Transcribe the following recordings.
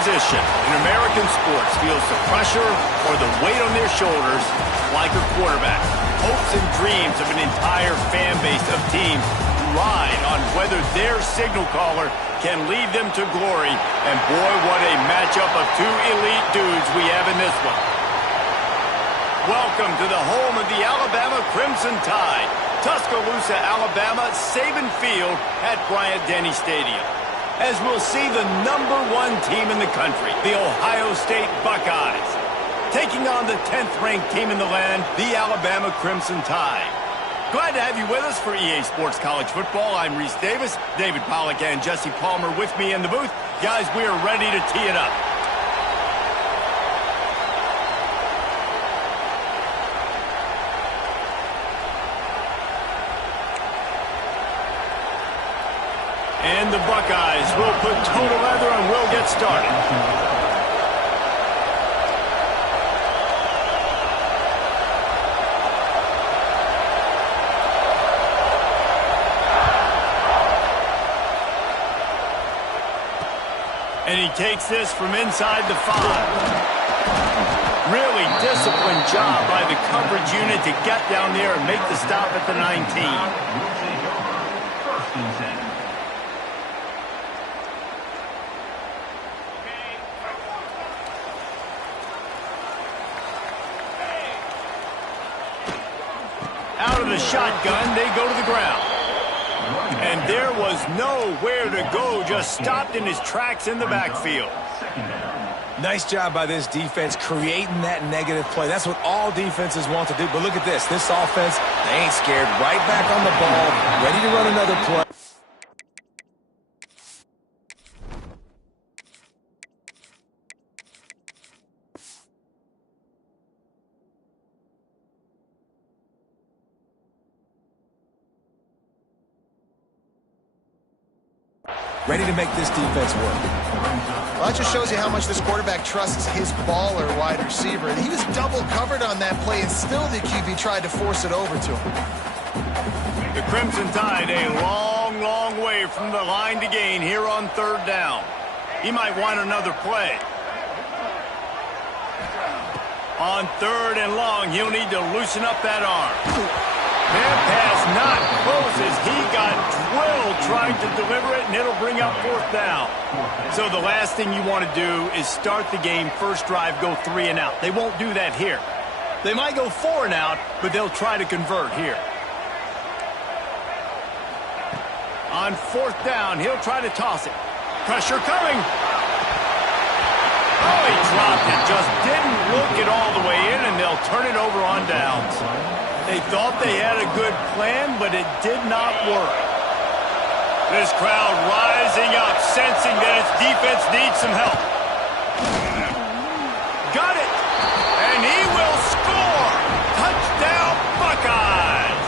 position in American sports feels the pressure or the weight on their shoulders like a quarterback. Hopes and dreams of an entire fan base of teams ride on whether their signal caller can lead them to glory. And boy, what a matchup of two elite dudes we have in this one. Welcome to the home of the Alabama Crimson Tide. Tuscaloosa, Alabama, Saban Field at Bryant-Denny Stadium. As we'll see the #1 team in the country, the Ohio State Buckeyes, taking on the 10th-ranked team in the land, the Alabama Crimson Tide. Glad to have you with us for EA Sports College Football. I'm Reese Davis, David Pollack and Jesse Palmer with me in the booth. Guys, we are ready to tee it up. And the Buckeyes will put total leather and we'll get started. And he takes this from inside the 5. Really disciplined job by the coverage unit to get down there and make the stop at the 19. Out of the shotgun, they go to the ground. And there was nowhere to go, just stopped in his tracks in the backfield. Nice job by this defense creating that negative play. That's what all defenses want to do. But look at this. This offense, they ain't scared. Right back on the ball, ready to run another play. Ready to make this defense work. Well, that just shows you how much this quarterback trusts his ball or wide receiver. He was double covered on that play, and still the QB tried to force it over to him. The Crimson Tide a long, long way from the line to gain here on 3rd down. He might want another play. On 3rd and long, he'll need to loosen up that arm. Man pass not close as he got drilled trying to deliver it, and it'll bring up 4th down. So the last thing you want to do is start the game, first drive, go 3 and out. They won't do that here. They might go 4 and out, but they'll try to convert here. On 4th down, he'll try to toss it. Pressure coming. Oh, he dropped it. Just didn't look it all the way in, and they'll turn it over on downs. They thought they had a good plan, but it did not work. This crowd rising up, sensing that its defense needs some help. Got it! And he will score! Touchdown, Buckeyes!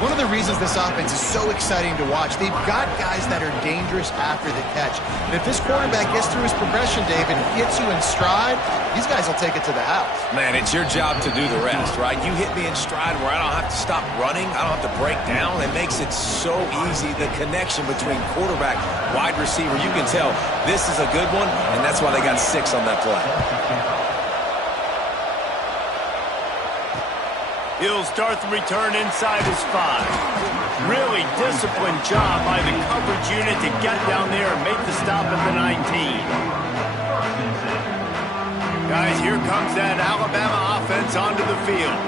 One of the reasons this offense is so exciting to watch, they've got guys that are dangerous after the catch. And if this quarterback gets through his progression, David, and gets you in stride, these guys will take it to the house. Man, it's your job to do the rest, right? You hit me in stride where I don't have to stop running. I don't have to break down. It makes it so easy, the connection between quarterback, wide receiver. You can tell this is a good one, and that's why they got 6 on that play. He'll start the return inside his 5. Really disciplined job by the coverage unit to get down there and make the stop at the 19. Guys, here comes that Alabama offense onto the field.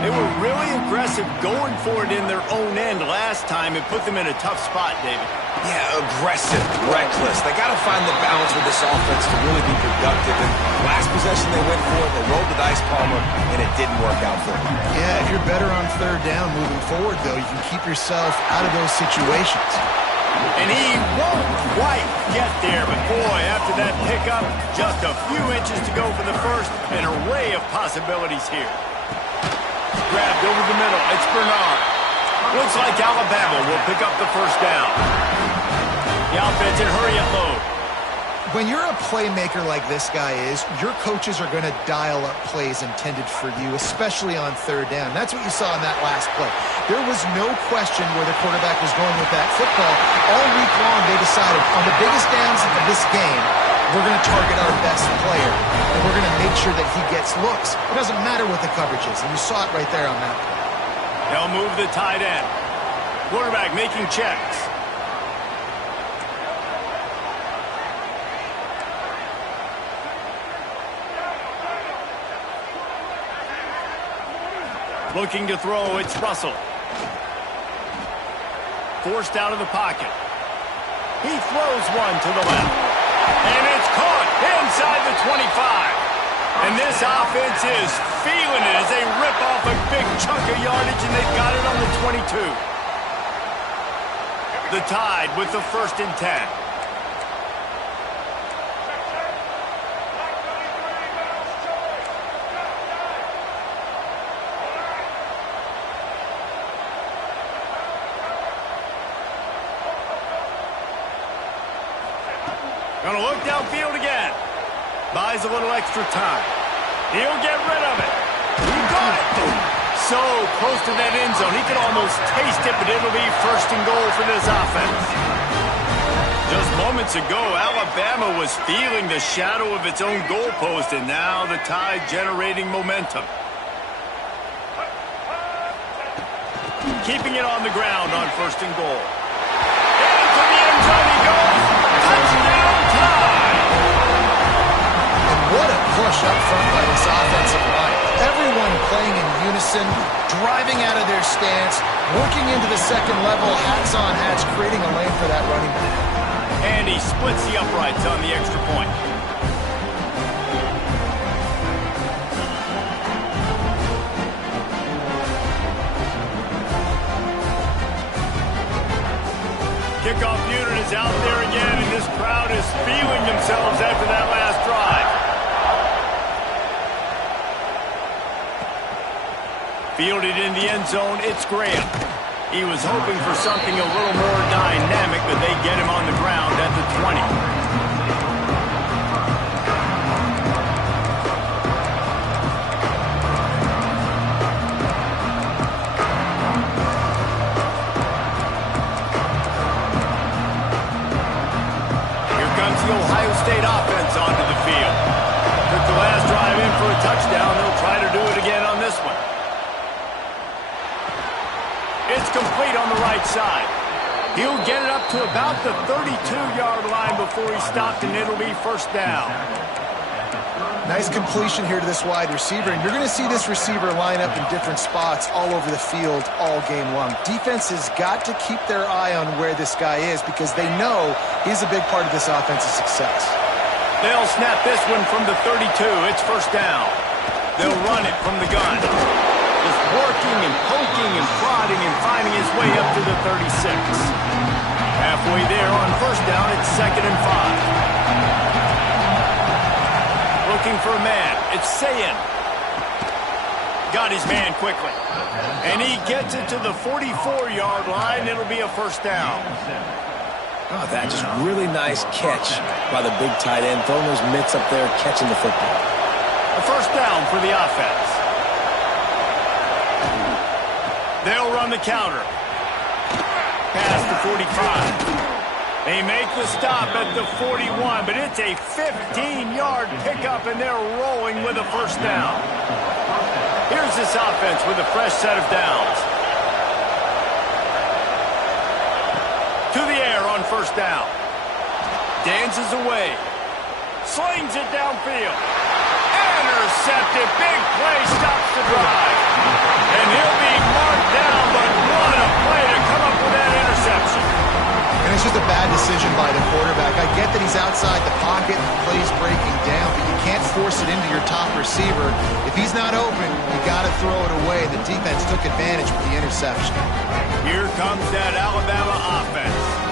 They were really aggressive going for it in their own end last time and put them in a tough spot, David. Yeah, aggressive, reckless. They got to find the balance with this offense to really be productive. And last possession they went for it, they rolled the dice, Palmer, and it didn't work out for them. Yeah, if you're better on 3rd down moving forward, though, you can keep yourself out of those situations. And he won't quite get there, but boy, after that pickup, just a few inches to go for the first. An array of possibilities here. Grabbed over the middle. It's Bernard. Looks like Alabama will pick up the 1st down. The offense in hurry-up mode. When you're a playmaker like this guy is, your coaches are going to dial up plays intended for you, especially on 3rd down. That's what you saw in that last play. There was no question where the quarterback was going with that football. All week long, they decided on the biggest downs of this game, we're going to target our best player, and we're going to make sure that he gets looks. It doesn't matter what the coverage is, and you saw it right there on that play. They'll move the tight end. Quarterback making checks. Looking to throw, it's Russell. Forced out of the pocket. He throws one to the left. And it's caught inside the 25. And this offense is feeling it as they rip off a big chunk of yardage, and they've got it on the 22. The Tide with the 1st and 10. Going to look downfield again. Buys a little extra time. He'll get rid of it. He got it. So close to that end zone. He could almost taste it, but it'll be 1st and goal for this offense. Just moments ago, Alabama was feeling the shadow of its own goalpost, and now the Tide generating momentum. Keeping it on the ground on 1st and goal. Into the end zone he goes. Touchdown Tide! And what a push up front by this offensive line. Everyone playing in unison, driving out of their stance, working into the second level, hats on hats, creating a lane for that running back. And he splits the uprights on the extra point. Kickoff unit is out there again, and this crowd is feeling themselves after that last drive. Fielded in the end zone, it's Graham. He was hoping for something a little more dynamic, but they get him on the ground at the 20. Here comes the Ohio State offense onto the field. Took the last drive in for a touchdown. They'll try to do it again on this one. It's complete on the right side. He'll get it up to about the 32-yard line before he stopped, and it'll be 1st down. Nice completion here to this wide receiver, and you're going to see this receiver line up in different spots all over the field all game long. Defense has got to keep their eye on where this guy is because they know he's a big part of this offense's success. They'll snap this one from the 32. It's 1st down. They'll run it from the gun. Just working and poking and prodding and finding his way up to the 36. Halfway there on 1st down, it's 2nd and 5. Looking for a man. It's Sayin. Got his man quickly. And he gets it to the 44-yard line. It'll be a 1st down. Oh, that just really nice catch by the big tight end. Throwing those mitts up there, catching the football. A 1st down for the offense. They'll run the counter. Past the 45. They make the stop at the 41, but it's a 15-yard pickup, and they're rolling with a 1st down. Here's this offense with a fresh set of downs. To the air on 1st down. Dances away. Slings it downfield. Intercepted. Big play stops the drive. And he'll be marked down, but what a play to come up with that interception. And it's just a bad decision by the quarterback. I get that he's outside the pocket, the play's breaking down, but you can't force it into your top receiver. If he's not open, you got to throw it away. The defense took advantage with the interception. Here comes that Alabama offense.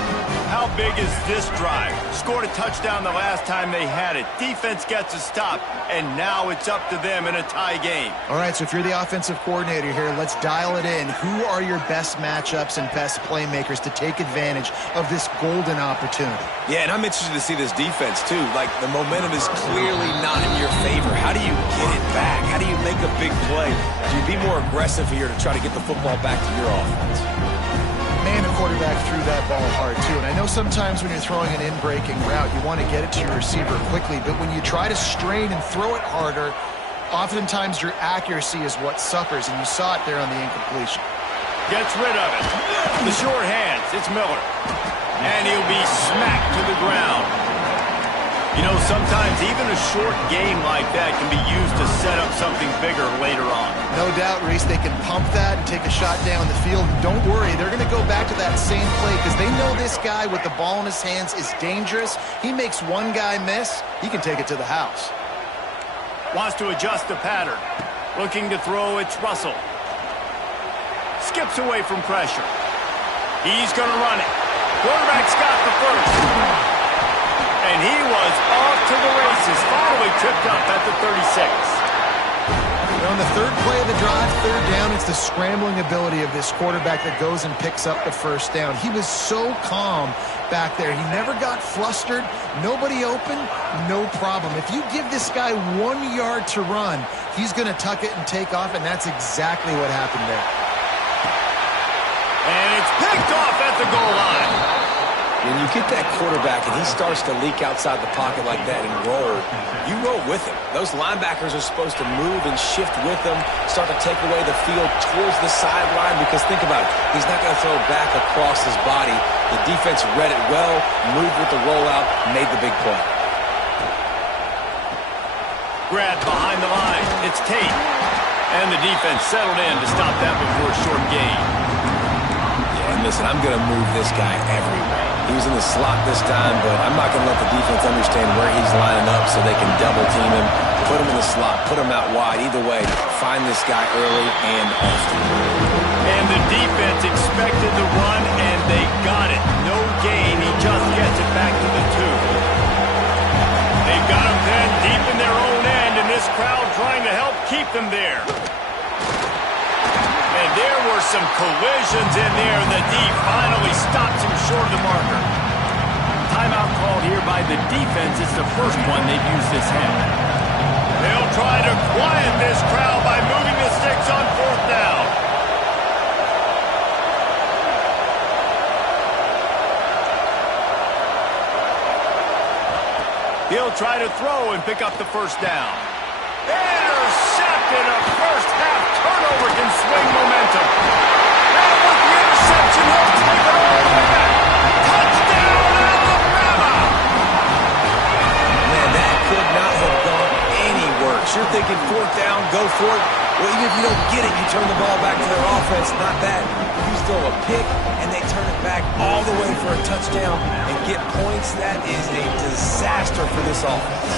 How big is this drive? Scored a touchdown the last time they had it. Defense gets a stop, and now it's up to them in a tie game. All right, so if you're the offensive coordinator here, let's dial it in. Who are your best matchups and best playmakers to take advantage of this golden opportunity? Yeah, and I'm interested to see this defense, too. Like, the momentum is clearly not in your favor. How do you get it back? How do you make a big play? Do you be more aggressive here to try to get the football back to your offense? Man, the quarterback threw that ball hard, too. And I know sometimes when you're throwing an in-breaking route, you want to get it to your receiver quickly. But when you try to strain and throw it harder, oftentimes your accuracy is what suffers. And you saw it there on the incompletion. Gets rid of it. The short hands. It's Miller. And he'll be smacked to the ground. You know, sometimes even a short game like that can be used to set up something bigger later on. No doubt, Reese, they can pump that and take a shot down the field. And don't worry, they're going to go back to that same play because they know this guy with the ball in his hands is dangerous. He makes one guy miss, he can take it to the house. Wants to adjust the pattern. Looking to throw, it's Russell. Skips away from pressure. He's going to run it. Quarterback's got the first. And he was off to the races, finally tripped up at the 36. On the third play of the drive, third down, it's the scrambling ability of this quarterback that goes and picks up the first down. He was so calm back there. He never got flustered. Nobody open, no problem. If you give this guy 1 yard to run, he's going to tuck it and take off, and that's exactly what happened there. And it's picked off at the goal line. When you get that quarterback and he starts to leak outside the pocket like that and roll, you roll with him. Those linebackers are supposed to move and shift with him, start to take away the field towards the sideline because think about it, he's not going to throw back across his body. The defense read it well, moved with the rollout, made the big play. Grab behind the line. It's Tate. And the defense settled in to stop that before a short gain. Yeah, and listen, I'm going to move this guy everywhere. He was in the slot this time, but I'm not going to let the defense understand where he's lining up so they can double team him, put him in the slot, put him out wide. Either way, find this guy early and often. And the defense expected the run, and they got it. No gain. He just gets it back to the 2. They've got him pinned deep in their own end, and this crowd trying to help keep them there. And there were some collisions in there, and the D finally stops him short of the marker. Timeout called here by the defense. It's the first one they've used this half. They'll try to quiet this crowd by moving the sticks on fourth down. He'll try to throw and pick up the first down. Intercepted. A first half turnover can swing momentum. And with the interception, he'll take it all the way back. Touchdown, Alabama! Man, that could not have gone any worse. You're thinking fourth down, go for it. Well, even if you don't get it, you turn the ball back to their offense. Not that. You throw a pick, and they turn it back all the way for a touchdown and get points. That is a disaster for this offense.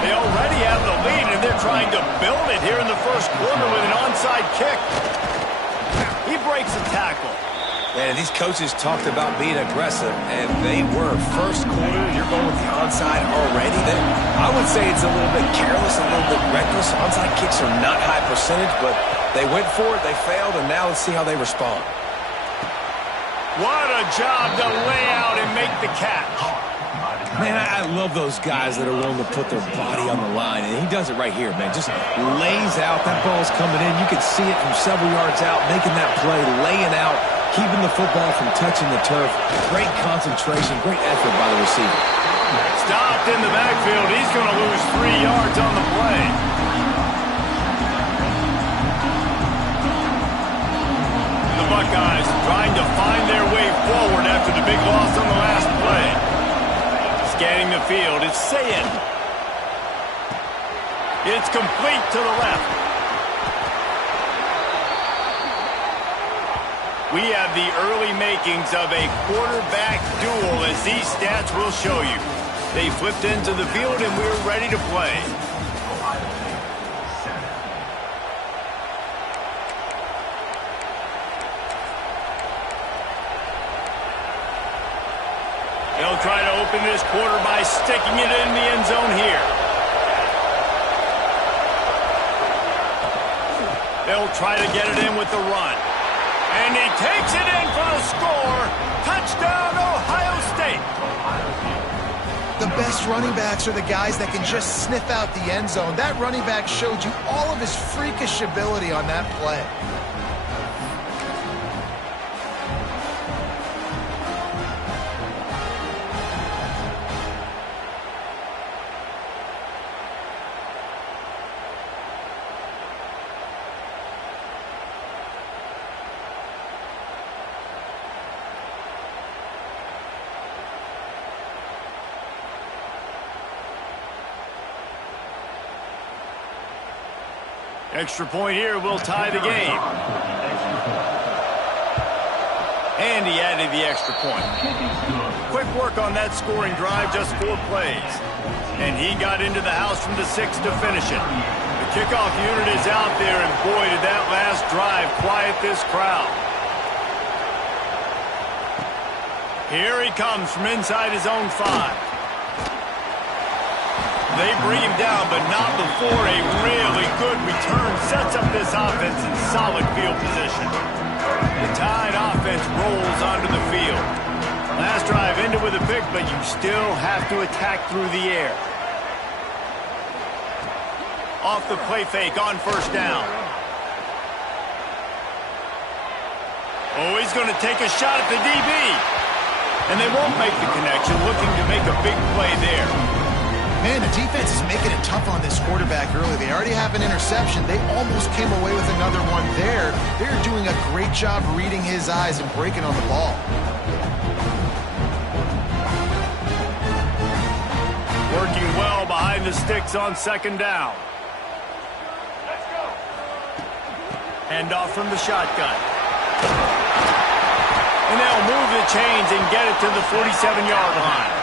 They already have the lead, and they're trying to build it here in the first quarter with an onside kick. He breaks a tackle. Man, these coaches talked about being aggressive, and they were. First quarter, you're going with the onside already. I would say it's a little bit careless, a little bit reckless. Onside kicks are not high percentage, but they went for it, they failed, and now let's see how they respond. What a job to lay out and make the catch. Man, I love those guys that are willing to put their body on the line, and he does it right here, man. Just lays out. That ball's coming in. You can see it from several yards out, making that play, laying out, keeping the football from touching the turf. Great concentration, great effort by the receiver. Stopped in the backfield. He's going to lose 3 yards on the play. The Buckeyes trying to find their way forward after the big loss on the last play. Scanning the field, it's Sayin. It's complete to the left. We have the early makings of a quarterback duel, as these stats will show you. They flipped into the field, and we're ready to play. They'll try to open this quarter by sticking it in the end zone here. They'll try to get it in with the run. And he takes it in for the score. Touchdown, Ohio State. The best running backs are the guys that can just sniff out the end zone. That running back showed you all of his freakish ability on that play. Extra point here will tie the game. And he added the extra point. Quick work on that scoring drive, just 4 plays. And he got into the house from the 6 to finish it. The kickoff unit is out there, and boy, did that last drive quiet this crowd. Here he comes from inside his own 5. They bring him down, but not before a really good return sets up this offense in solid field position. The Tide offense rolls onto the field. Last drive ended with a pick, but you still have to attack through the air. Off the play fake on first down. Oh, he's going to take a shot at the DB. And they won't make the connection, looking to make a big play there. Man, the defense is making it tough on this quarterback early. They already have an interception. They almost came away with another one there. They're doing a great job reading his eyes and breaking on the ball. Working well behind the sticks on second down. Handoff from the shotgun. And they'll move the chains and get it to the 47-yard line.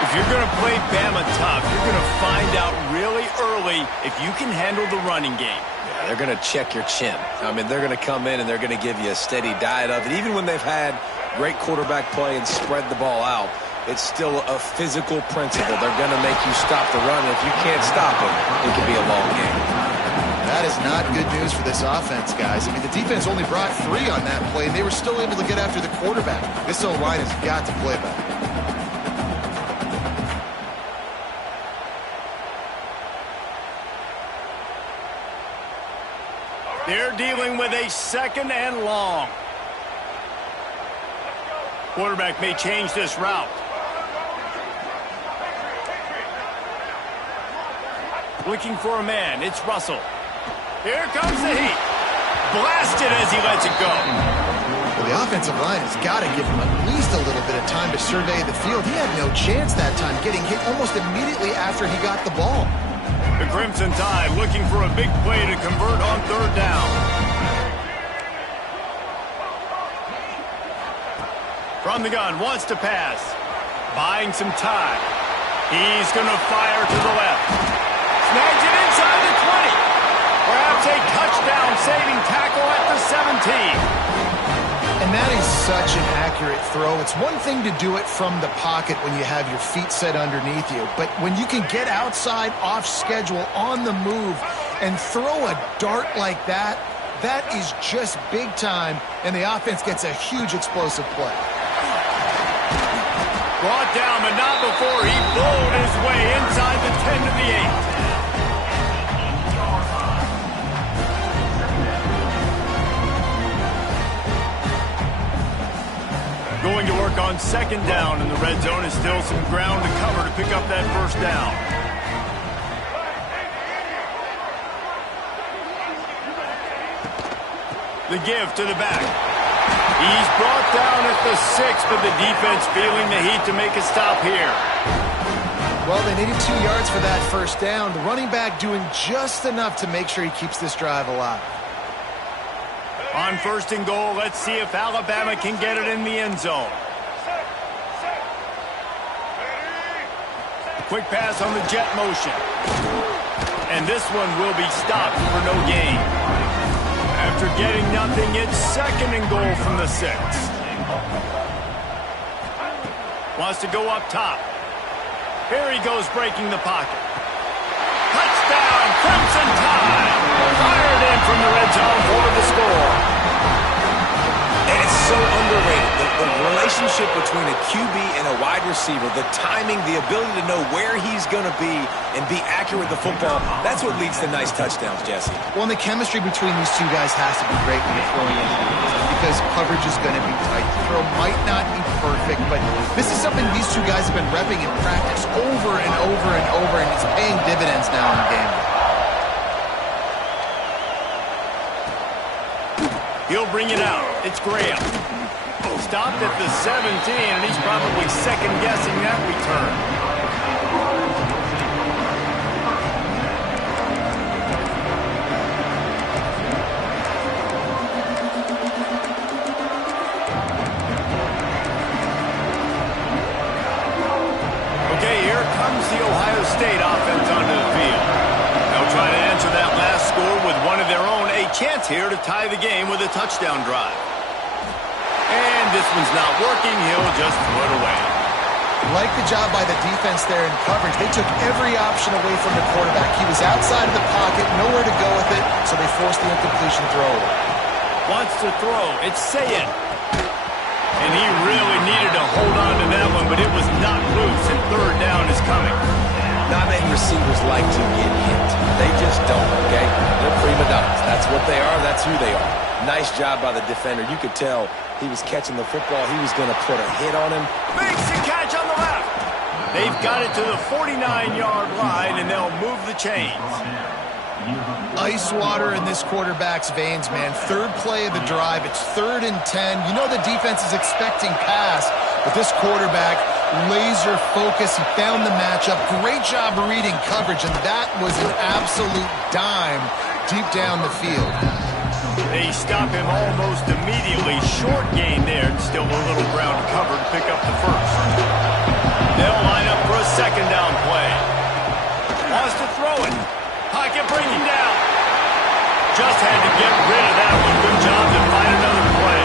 If you're going to play Bama tough, you're going to find out really early if you can handle the running game. Yeah, they're going to check your chin. I mean, they're going to come in and they're going to give you a steady diet of it. Even when they've had great quarterback play and spread the ball out, it's still a physical principle. They're going to make you stop the run. And if you can't stop it, it can be a long game. That is not good news for this offense, guys. I mean, the defense only brought 3 on that play, and they were still able to get after the quarterback. This O-line has got to play better. They're dealing with a 2nd and long. Quarterback may change this route. Looking for a man. It's Russell. Here comes the heat. Blasted as he lets it go. Well, the offensive line has got to give him at least a little bit of time to survey the field. He had no chance that time, getting hit almost immediately after he got the ball. The Crimson Tide looking for a big play to convert on third down. From the gun, wants to pass. Buying some time. He's going to fire to the left. Snags it inside the 20. Perhaps a touchdown-saving tackle at the 17. And that is such an accurate throw. It's one thing to do it from the pocket when you have your feet set underneath you, but when you can get outside, off schedule, on the move, and throw a dart like that, that is just big time, and the offense gets a huge explosive play. Brought down, but not before he bowled his way inside the 10 to the 8. Going to work on second down, and the red zone is still some ground to cover to pick up that first down. The give to the back. He's brought down at the 6, but the defense feeling the heat to make a stop here. Well, they needed 2 yards for that first down. The running back doing just enough to make sure he keeps this drive alive. On first and goal, let's see if Alabama can get it in the end zone. Quick pass on the jet motion. And this one will be stopped for no gain. After getting nothing, it's second and goal from the 6. Wants to go up top. Here he goes breaking the pocket. Touchdown, Crimson Tide! Fired in from the red zone for the score. And it's so underrated. The relationship between a QB and a wide receiver, the timing, the ability to know where he's going to be and be accurate with the football, that's what leads to nice touchdowns, Jesse. Well, and the chemistry between these two guys has to be great when you're throwing into the because coverage is going to be tight. The throw might not be perfect, but this is something these two guys have been repping in practice over and over and over, and it's paying dividends now in the game. He'll bring it out. It's Graham. Stopped at the 17, and he's probably second-guessing that return. chance here to tie the game with a touchdown drive. And this one's not working. He'll just throw it away. Like the job by the defense there in coverage. They took every option away from the quarterback. He was outside of the pocket, nowhere to go with it, so they forced the incompletion throw. Wants to throw. It's Sayed. And he really needed to hold on to that one, but it was not loose, and third down is coming. Not many receivers like to get hit. They just don't, okay? They're prima donnas. That's what they are. That's who they are. Nice job by the defender. You could tell he was catching the football. He was going to put a hit on him. Makes the catch on the left. They've got it to the 49-yard line, and they'll move the chains. Ice water in this quarterback's veins, man. Third play of the drive. It's 3rd and 10. You know the defense is expecting pass, but this quarterback, laser focus. He found the matchup. Great job reading coverage, and that was an absolute dime deep down the field. They stop him almost immediately. Short gain there, and still a little ground covered to pick up the first. They'll line up for a second down play. Wants to throw it. Pocket bringing down. Just had to get rid of that one. Good job to find another play.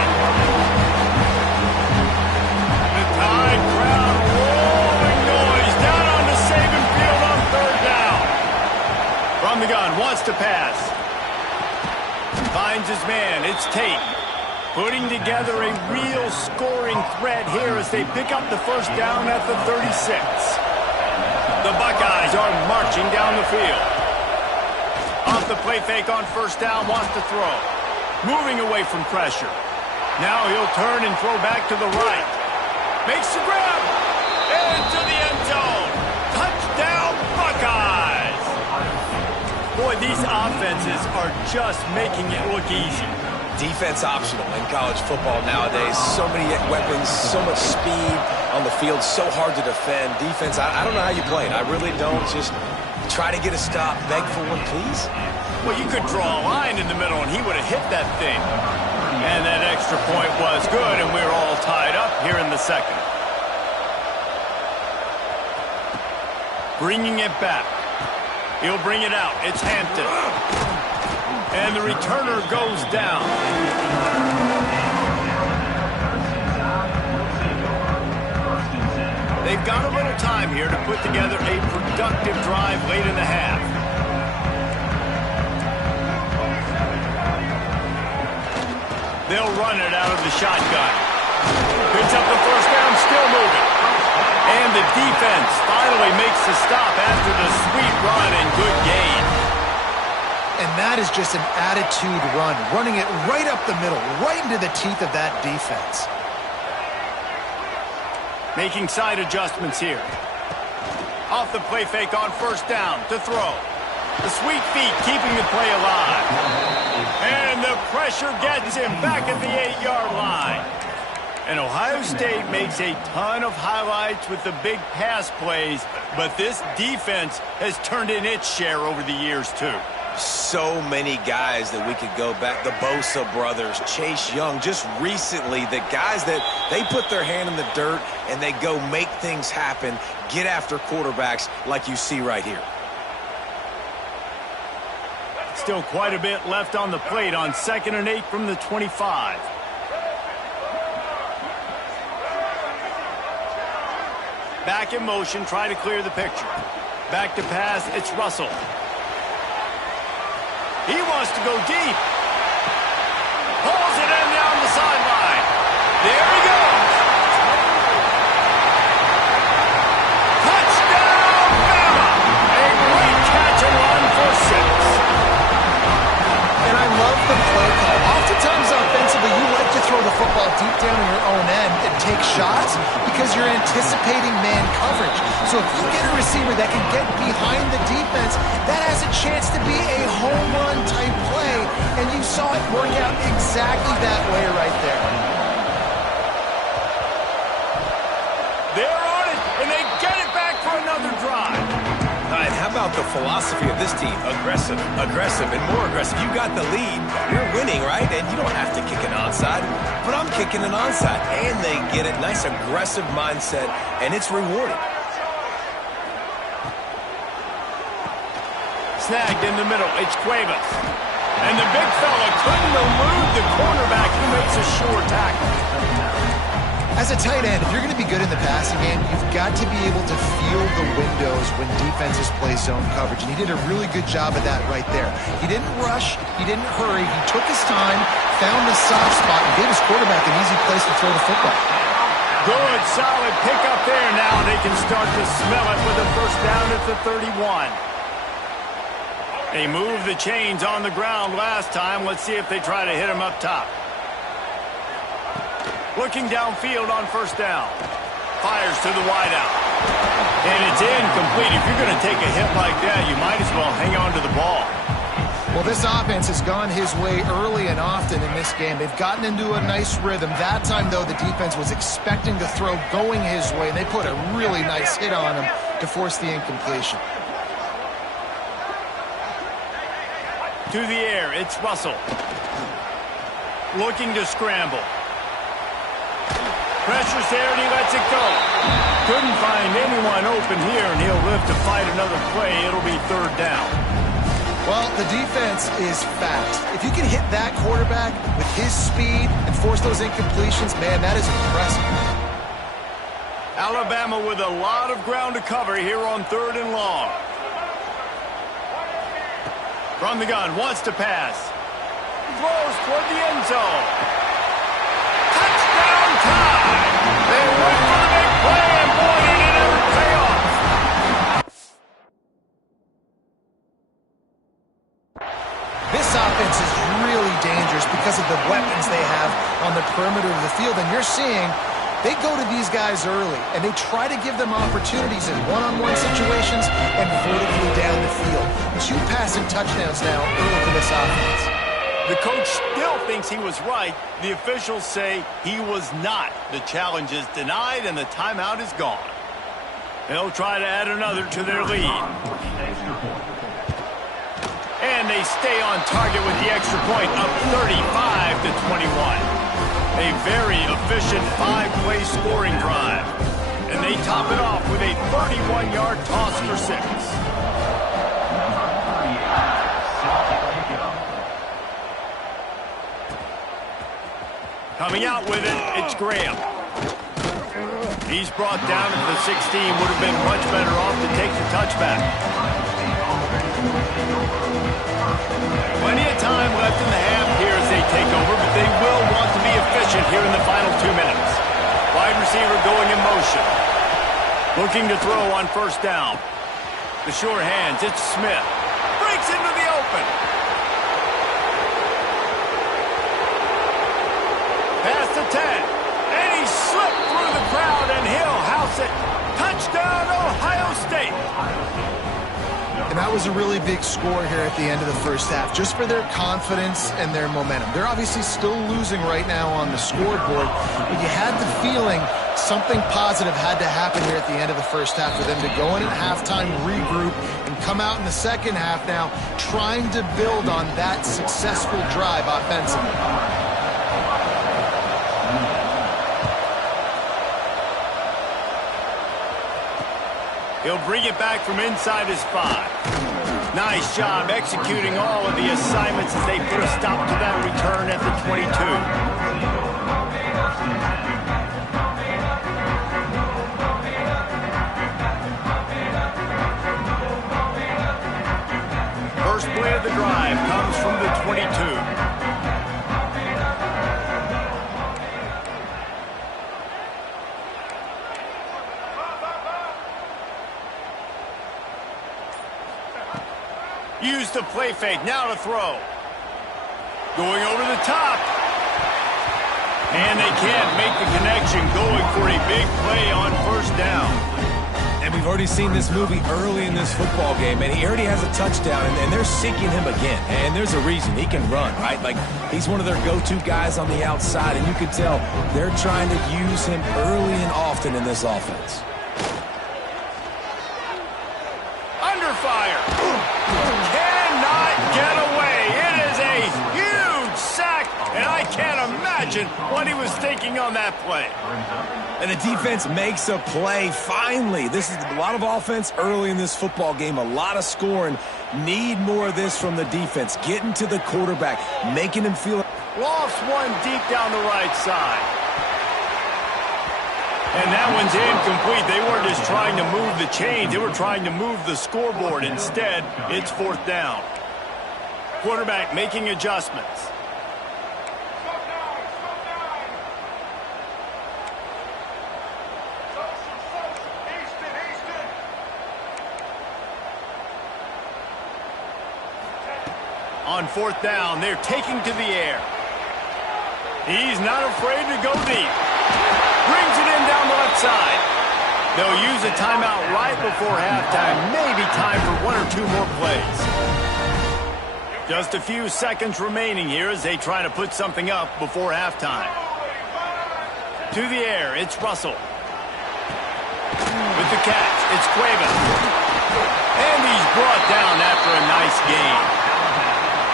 The Tide crowd rolling noise down on the Saban field on third down. From the gun, wants to pass. Finds his man. It's Tate. Putting together a real scoring threat here as they pick up the first down at the 36. The Buckeyes are marching down the field. Off the play fake on first down, wants to throw. Moving away from pressure. Now he'll turn and throw back to the right. Makes the grab. Into the end zone. Touchdown, Buckeyes. Boy, these offenses are just making it look easy. Defense optional in college football nowadays. So many weapons, so much speed on the field, so hard to defend. Defense, I don't know how you play it. I really don't. Just try to get a stop, beg for one, please. Well, you could draw a line in the middle, and he would have hit that thing. And that extra point was good, and we're all tied up here in the second. Bringing it back. He'll bring it out. It's Hampton. And the returner goes down. They've got a little time here to put together a productive drive late in the half. They'll run it out of the shotgun. Picks up the first down, still moving. And the defense finally makes the stop after the sweet run and good gain. And that is just an attitude run, running it right up the middle, right into the teeth of that defense. Making side adjustments here. Off the play fake on first down to throw. The sweet feet keeping the play alive. And the pressure gets him back at the 8-yard line. And Ohio State makes a ton of highlights with the big pass plays, but this defense has turned in its share over the years too. So many guys that we could go back. The Bosa brothers, Chase Young, just recently, the guys that they put their hand in the dirt and they go make things happen, get after quarterbacks like you see right here. Still quite a bit left on the plate on 2nd and 8 from the 25. Back in motion, try to clear the picture. Back to pass, it's Russell. He wants to go deep. Pulls it in down the sideline. There he goes. Touchdown, Bama. A great catch and run for 6. And I love the play call. Oftentimes offensively, you like to throw the football deep down in your own end and take shots because you're anticipating man coverage. So if you get a receiver that can get behind the defense, that has a chance to be a home run type play, and you saw it work out exactly that way right there. They're on it, and they get it back for another drive. All right, how about the philosophy of this team? Aggressive, aggressive, and more aggressive. You got the lead. You're winning, right? And you don't have to kick an onside, but I'm kicking an onside. And they get it. Nice aggressive mindset, and it's rewarding. Snagged in the middle. It's Cuevas. And the big fella couldn't elude the cornerback. He makes a sure tackle. As a tight end, if you're going to be good in the passing game, you've got to be able to feel the windows when defenses play zone coverage, and he did a really good job of that right there. He didn't rush, he didn't hurry, he took his time, found the soft spot, and gave his quarterback an easy place to throw the football. Good, solid pickup there. Now they can start to smell it with a first down at the 31. They moved the chains on the ground last time. Let's see if they try to hit him up top. Looking downfield on first down. Fires to the wideout. And it's incomplete. If you're going to take a hit like that, you might as well hang on to the ball. Well, this offense has gone his way early and often in this game. They've gotten into a nice rhythm. That time, though, the defense was expecting the throw going his way, and they put a really nice hit on him to force the incompletion. To the air, it's Russell. Looking to scramble. Pressure's there, and he lets it go. Couldn't find anyone open here, and he'll live to fight another play. It'll be third down. Well, the defense is fast. If you can hit that quarterback with his speed and force those incompletions, man, that is impressive. Alabama with a lot of ground to cover here on third and long. From the gun, wants to pass. Throws toward the end zone. Touchdown time! They went for the big play, and boy, did it ever pay off. This offense is really dangerous because of the weapons they have on the perimeter of the field, and you're seeing they go to these guys early, and they try to give them opportunities in one-on-one situations and vertically down the field. 2 passing touchdowns now early for this offense. The coach still thinks he was right. The officials say he was not. The challenge is denied, and the timeout is gone. They'll try to add another to their lead. And they stay on target with the extra point, up 35-21. A very efficient 5-play scoring drive. And they top it off with a 31-yard toss for 6. Coming out with it, it's Graham. He's brought down to the 16. Would have been much better off to take the touchback. Plenty of time left in the half here as they take over, but they will want to be efficient here in the final 2 minutes. Wide receiver going in motion. Looking to throw on first down. The sure hands, it's Smith. Breaks into the open. Past the 10. And he slipped through the crowd, and he'll house it. Touchdown, Ohio State. And that was a really big score here at the end of the first half, just for their confidence and their momentum. They're obviously still losing right now on the scoreboard, but you had the feeling something positive had to happen here at the end of the first half for them to go in at halftime, regroup, and come out in the second half now trying to build on that successful drive offensively. He'll bring it back from inside his 5. Nice job executing all of the assignments as they put a stop to that return at the 22. First play of the drive comes from the 22. Use the play fake, now to throw. Going over the top. And they can't make the connection, going for a big play on first down. And we've already seen this movie early in this football game, and he already has a touchdown, and they're seeking him again. And there's a reason. He can run, right? Like, he's one of their go-to guys on the outside, and you can tell they're trying to use him early and often in this offense. Under fire. Cannot get away. It is a huge sack, and I can't imagine question what he was thinking on that play. And the defense makes a play, finally. This is a lot of offense early in this football game, a lot of scoring. Need more of this from the defense. Getting to the quarterback, making him feel... Lofts one deep down the right side. And that one's incomplete. They weren't just trying to move the chains. They were trying to move the scoreboard. Instead, it's fourth down. Quarterback making adjustments. On fourth down, they're taking to the air. He's not afraid to go deep. Brings it in down the left side. They'll use a timeout right before halftime. Maybe time for one or two more plays. Just a few seconds remaining here as they try to put something up before halftime. To the air, it's Russell. With the catch, it's Cueva. And he's brought down after a nice gain.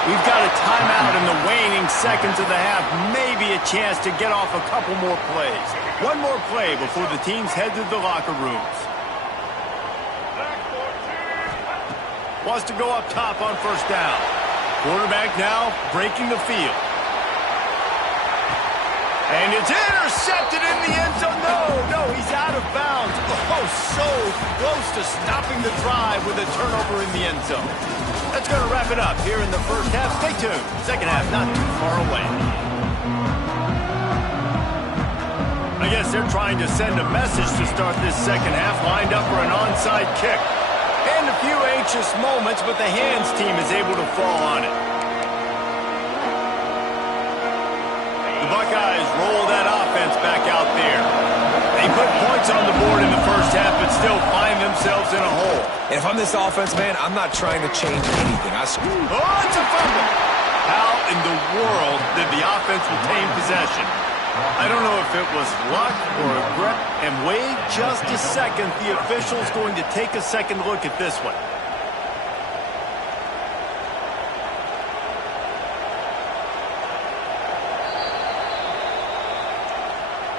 We've got a timeout in the waning seconds of the half. Maybe a chance to get off a couple more plays. One more play before the teams head to the locker rooms. Wants to go up top on first down. Quarterback now breaking the field. And it's intercepted in the end zone. No, he's out of bounds. Oh, so close to stopping the drive with a turnover in the end zone. That's going to wrap it up here in the first half. Stay tuned. Second half not too far away. I guess they're trying to send a message to start this second half, lined up for an onside kick. And a few anxious moments, but the hands team is able to fall on it. The Buckeyes roll that offense back out there. They put points on the board in the first half, but still find themselves in a hole. And if I'm this offense, man, I'm not trying to change anything. Oh, it's a fumble. How in the world did the offense retain possession? I don't know if it was luck or a grip. And wait just a second. The official's going to take a second look at this one.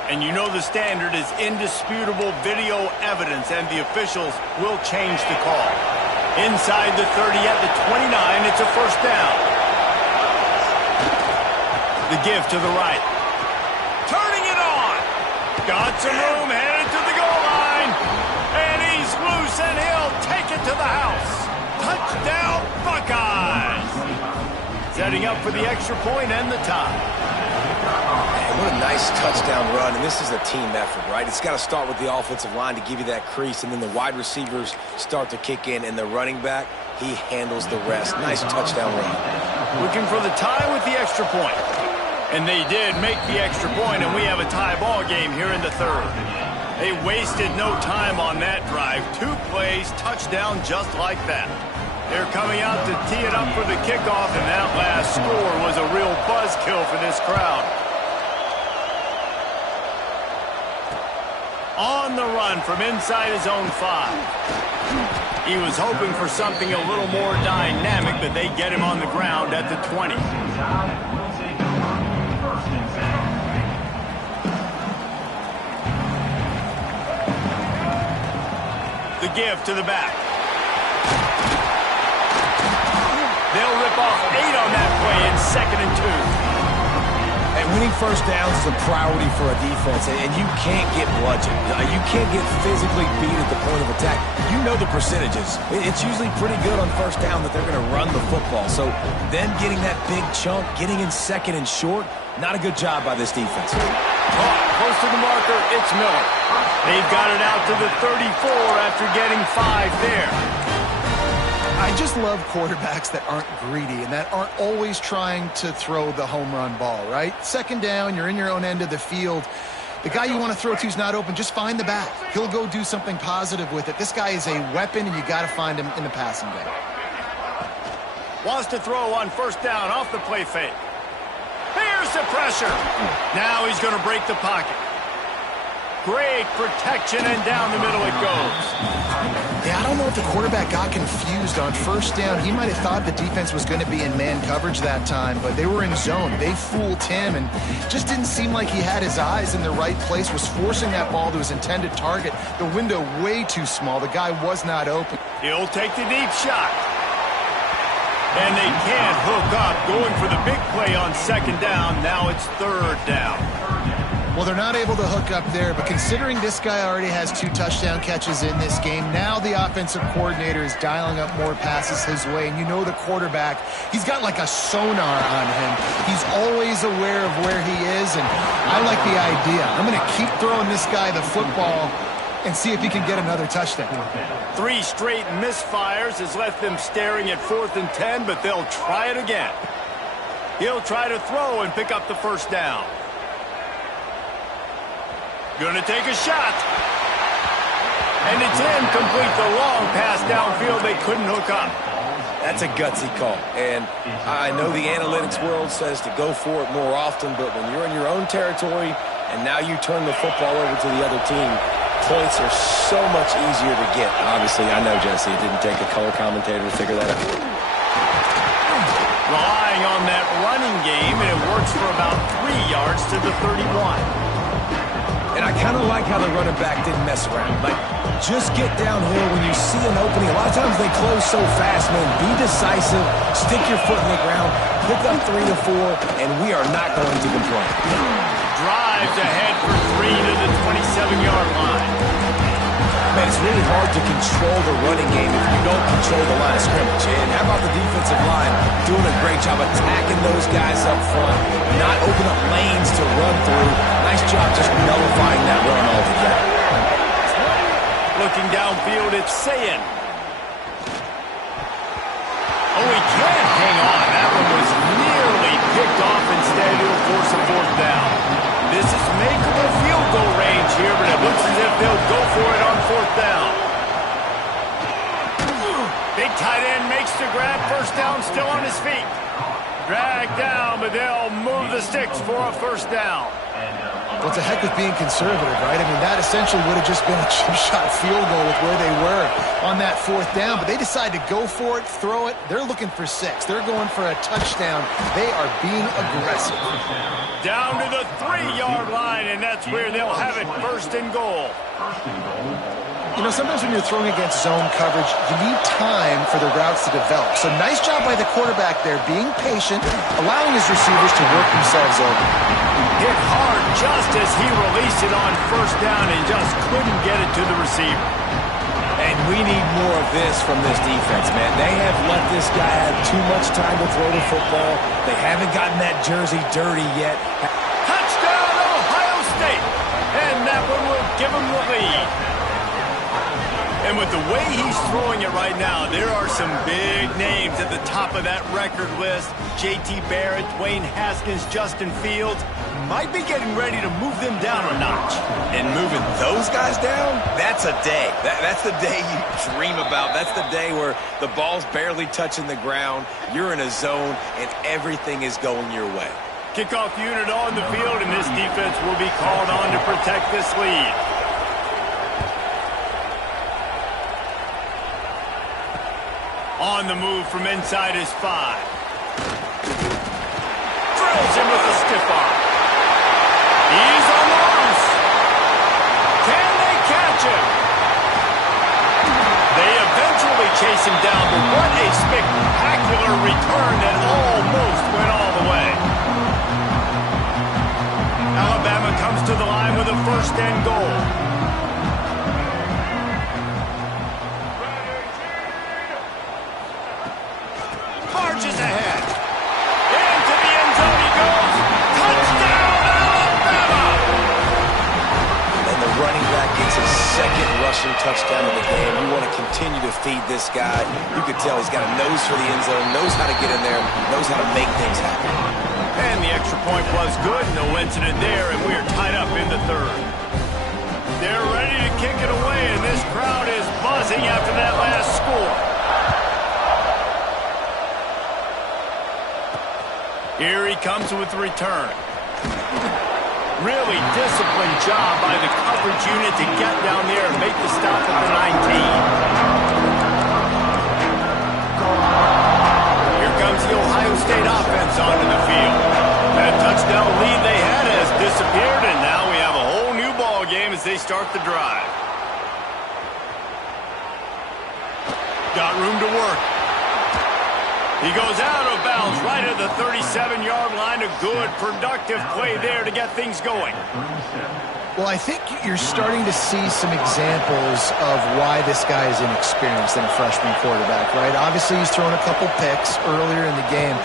And you know the standard is indisputable video evidence, and the officials will change the call. Inside the 30 at the 29, it's a first down. The give to the right. Turning it on. Got some room, headed to the goal line. And he's loose, and he'll take it to the house. Touchdown, Buckeyes. Setting up for the extra point and the tie. What a nice touchdown run, and this is a team effort, right? It's got to start with the offensive line to give you that crease, and then the wide receivers start to kick in, and the running back, he handles the rest. Nice touchdown run. Looking for the tie with the extra point. And they did make the extra point, and we have a tie ball game here in the third. They wasted no time on that drive. 2 plays, touchdown just like that. They're coming out to tee it up for the kickoff, and that last score was a real buzzkill for this crowd. On the run from inside his own 5. He was hoping for something a little more dynamic, but they get him on the ground at the 20. The give to the back. They'll rip off 8 on that play in 2nd and 2. And winning first downs is a priority for a defense, and you can't get bludgeoned. You can't get physically beat at the point of attack. You know the percentages. It's usually pretty good on first down that they're going to run the football. So them getting that big chunk, getting in 2nd and short, not a good job by this defense. Close to the marker, it's Miller. They've got it out to the 34 after getting 5 there. I just love quarterbacks that aren't greedy and that aren't always trying to throw the home run ball, right? Second down, you're in your own end of the field. The guy you want to throw to is not open. Just find the back. He'll go do something positive with it. This guy is a weapon, and you got to find him in the passing game. Wants to throw on first down off the play fake. Here's the pressure. Now he's going to break the pocket. Great protection, and down the middle it goes. Yeah, I don't know if the quarterback got confused on first down. He might have thought the defense was going to be in man coverage that time, but they were in zone. They fooled him and just didn't seem like he had his eyes in the right place, was forcing that ball to his intended target. The window way too small. The guy was not open. He'll take the deep shot. And they can't hook up, going for the big play on second down. Now it's third down. Well, they're not able to hook up there, but considering this guy already has 2 touchdown catches in this game, now the offensive coordinator is dialing up more passes his way. And you know the quarterback, he's got like a sonar on him. He's always aware of where he is, and I like the idea. I'm going to keep throwing this guy the football and see if he can get another touchdown. 3 straight misfires has left them staring at 4th and 10, but they'll try it again. He'll try to throw and pick up the first down. Going to take a shot. And it's incomplete. The long pass downfield, they couldn't hook up. That's a gutsy call. And I know the analytics world says to go for it more often, but when you're in your own territory and now you turn the football over to the other team, points are so much easier to get. Obviously, I know, Jesse, it didn't take a color commentator to figure that out. Relying on that running game, and it works for about 3 yards to the 31. And I kind of like how the running back didn't mess around. Like, just get downhill when you see an opening. A lot of times they close so fast, man. Be decisive, stick your foot in the ground, pick up 3 to 4, and we are not going to complain. Drives ahead for 3 to the 27-yard line. Man, it's really hard to control the running game if you don't control the line of scrimmage. And how about the defensive line doing a great job attacking those guys up front, not open up lanes to run through. Nice job just nullifying that run altogether. Looking downfield, it's Sayin. Oh, he can't hang on. That one was nearly picked off. Instead, he'll force a 4th down. This is makeable field goal range here, but it looks as if they'll go for it on 4th down. Big tight end makes the grab. First down, still on his feet. Dragged down, but they'll move the sticks for a first down. Well, it's a heck of being conservative, right? I mean, that essentially would have just been a chip shot field goal with where they were on that 4th down, but they decide to go for it, throw it. They're looking for 6. They're going for a touchdown. They are being aggressive. Down to the 3-yard line, and that's where they'll have it, first and goal. You know, sometimes when you're throwing against zone coverage, you need time for the routes to develop. So nice job by the quarterback there, being patient, allowing his receivers to work themselves over. Hit hard just as he released it on first down and just couldn't get it to the receiver. And we need more of this from this defense, man. They have let this guy have too much time to throw the football. They haven't gotten that jersey dirty yet. Touchdown, Ohio State! And that one will give them the lead. And with the way he's throwing it right now, there are some big names at the top of that record list. J.T. Barrett, Dwayne Haskins, Justin Fields might be getting ready to move them down a notch. And moving those guys down, that's a day. That's the day you dream about. That's the day where the ball's barely touching the ground, you're in a zone, and everything is going your way. Kickoff unit on the field, and this defense will be called on to protect this lead. On the move from inside his 5. Drills him with a stiff arm. He's on the loose. Can they catch him? They eventually chase him down, but what a spectacular return that almost went all the way. Alabama comes to the line with a first and goal. Marches ahead. Into the end zone he goes. Touchdown, Alabama! And the running back gets his 2nd rushing touchdown of the game. You want to continue to feed this guy. You could tell he's got a nose for the end zone, knows how to get in there, knows how to make things happen. And the extra point was good. No incident there, and we're tied up in the 3rd. They're ready to kick it away, and this crowd is buzzing after that last score. Here he comes with the return. Really disciplined job by the coverage unit to get down there and make the stop at the 19. Here comes the Ohio State offense onto the field. That touchdown lead they had has disappeared, and now we have a whole new ball game as they start the drive. Got room to work. He goes out of bounds right at the 37-yard line. A good, productive play there to get things going. Well, I think you're starting to see some examples of why this guy is inexperienced in a freshman quarterback, right? Obviously, he's thrown a couple picks earlier in the game.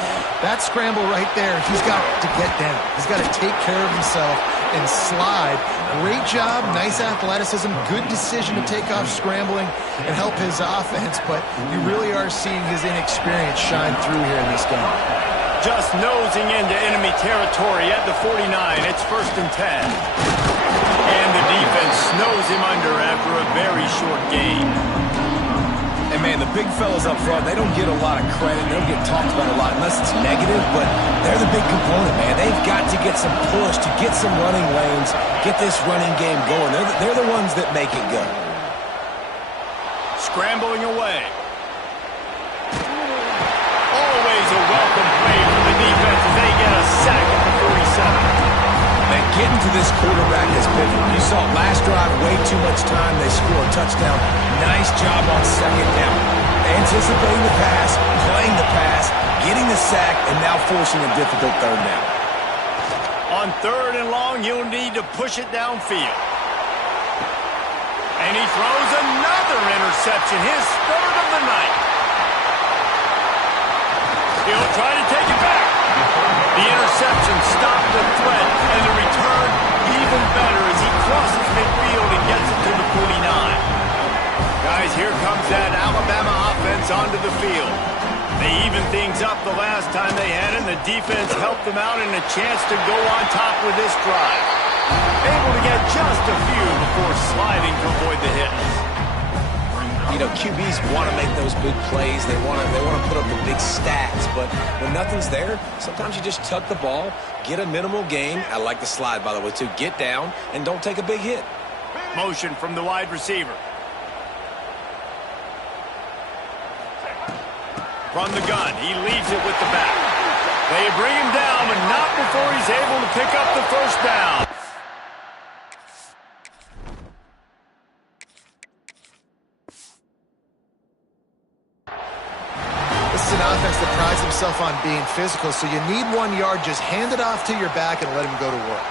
That scramble right there, he's got to get down. He's got to take care of himself and slide. Great job, nice athleticism, good decision to take off scrambling and help his offense, but you really are seeing his inexperience shine through here in this game. Just nosing into enemy territory at the 49. It's 1st and 10. And the defense snows him under after a very short gain. And, man, the big fellas up front, they don't get a lot of credit. They don't get talked about a lot unless it's negative, but they're the big component, man. They've got to get some push, to get some running lanes, get this running game going. They're the ones that make it go. Scrambling away. Always a welcome play for the defense as they get a sack at the 47. Man, getting to this quarterback has been, you saw last drive, way too much time. They score a touchdown. Nice job on 2nd down. Anticipating the pass, playing the pass, getting the sack, and now forcing a difficult 3rd down. On 3rd and long, you'll need to push it downfield. And he throws another interception, his 3rd of the night. He'll try to take it back. The interception stopped the threat, and the return even better as he crosses midfield and gets it to the 49. Guys, here comes that Alabama offense onto the field. They evened things up the last time they had it, and the defense helped them out and a chance to go on top with this drive. Able to get just a few before sliding to avoid the hits. You know, QBs want to make those big plays. They want to put up the big stats. But when nothing's there, sometimes you just tuck the ball, get a minimal gain. I like the slide, by the way, too. Get down and don't take a big hit. Motion from the wide receiver. From the gun, he leaves it with the back. They bring him down, but not before he's able to pick up the 1st down. This is an offense that prides himself on being physical, so you need 1 yard, just hand it off to your back and let him go to work.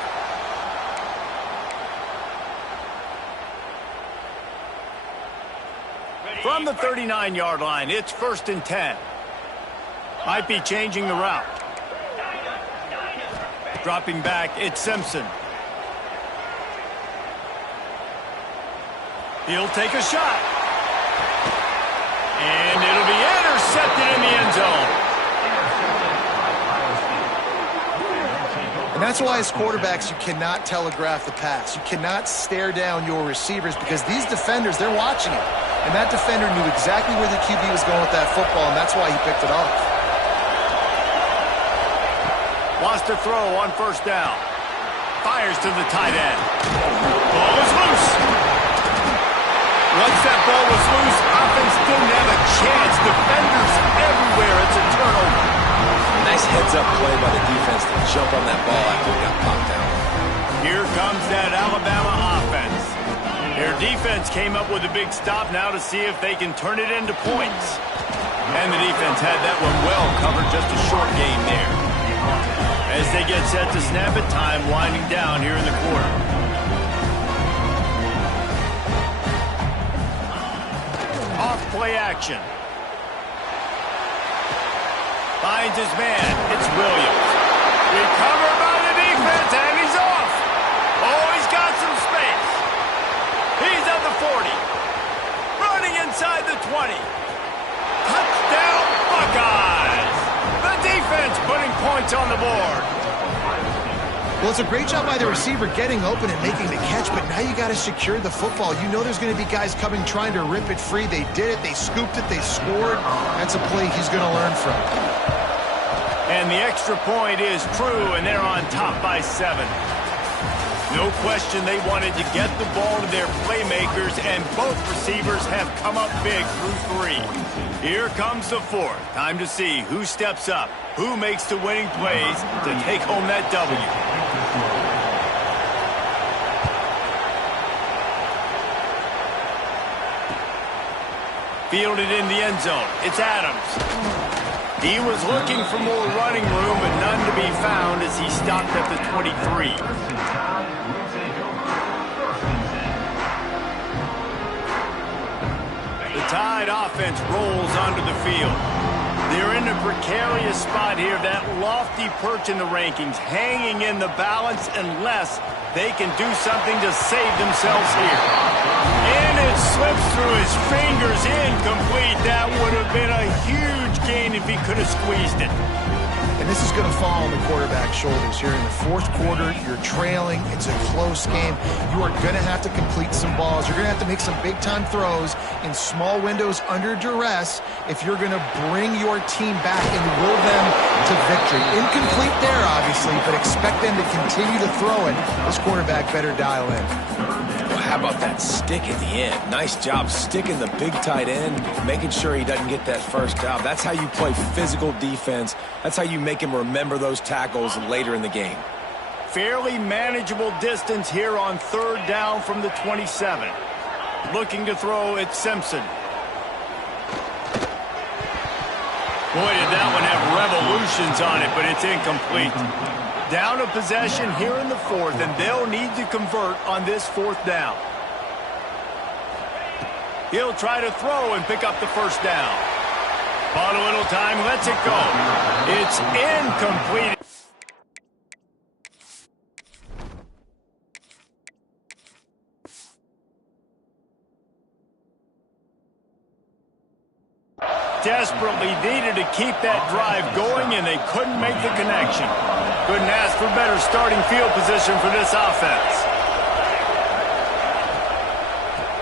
From the 39-yard line, it's 1st and 10. Might be changing the route. Dropping back, it's Simpson. He'll take a shot. And it'll be intercepted in the end zone. And that's why as quarterbacks you cannot telegraph the pass. You cannot stare down your receivers because these defenders, they're watching it. And that defender knew exactly where the QB was going with that football, and that's why he picked it off. Wants to throw on 1st down. Fires to the tight end. Ball is loose. Once that ball was loose, offense didn't have a chance. Defenders everywhere. It's a turnover. Nice heads-up play by the defense to jump on that ball after it got popped out. Here comes that Alabama offense. Their defense came up with a big stop now to see if they can turn it into points. And the defense had that one well covered, just a short game there. As they get set to snap it, time winding down here in the quarter. Off play action. Finds his man. It's Williams. Recovered by the defense, and he's off. Oh, he's got some space. He's at the 40. Running inside the 20. Touchdown, Buckeyes. The defense putting points on the board. Well, it's a great job by the receiver getting open and making the catch, but now you got to secure the football. You know there's going to be guys coming trying to rip it free. They did it. They scooped it. They scored. That's a play he's going to learn from. And the extra point is true, and they're on top by 7. No question they wanted to get the ball to their playmakers, and both receivers have come up big through 3. Here comes the 4th. Time to see who steps up, who makes the winning plays to take home that W. Fielded in the end zone. It's Adams. He was looking for more running room, but none to be found as he stopped at the 23. The Tide offense rolls onto the field. They're in a precarious spot here, that lofty perch in the rankings, hanging in the balance unless they can do something to save themselves here. And it slips through his fingers, incomplete. That would have been a huge gain if he could have squeezed it. And this is going to fall on the quarterback's shoulders here in the 4th quarter. You're trailing. It's a close game. You are going to have to complete some balls. You're going to have to make some big-time throws in small windows under duress if you're going to bring your team back and will them to victory. Incomplete there, obviously, but expect them to continue to throw it. This quarterback better dial in. Well, how about that stick at the end? Nice job sticking the big tight end, making sure he doesn't get that first down. That's how you play physical defense. That's how you make him remember those tackles later in the game. Fairly manageable distance here on 3rd down from the 27. Looking to throw at Simpson. Boy, did that one have revolutions on it, but it's incomplete. Down a possession here in the 4th, and they'll need to convert on this 4th down. He'll try to throw and pick up the first down. Bought a little time, lets it go. It's incomplete. Desperately needed to keep that drive going, and they couldn't make the connection. Couldn't ask for better starting field position for this offense.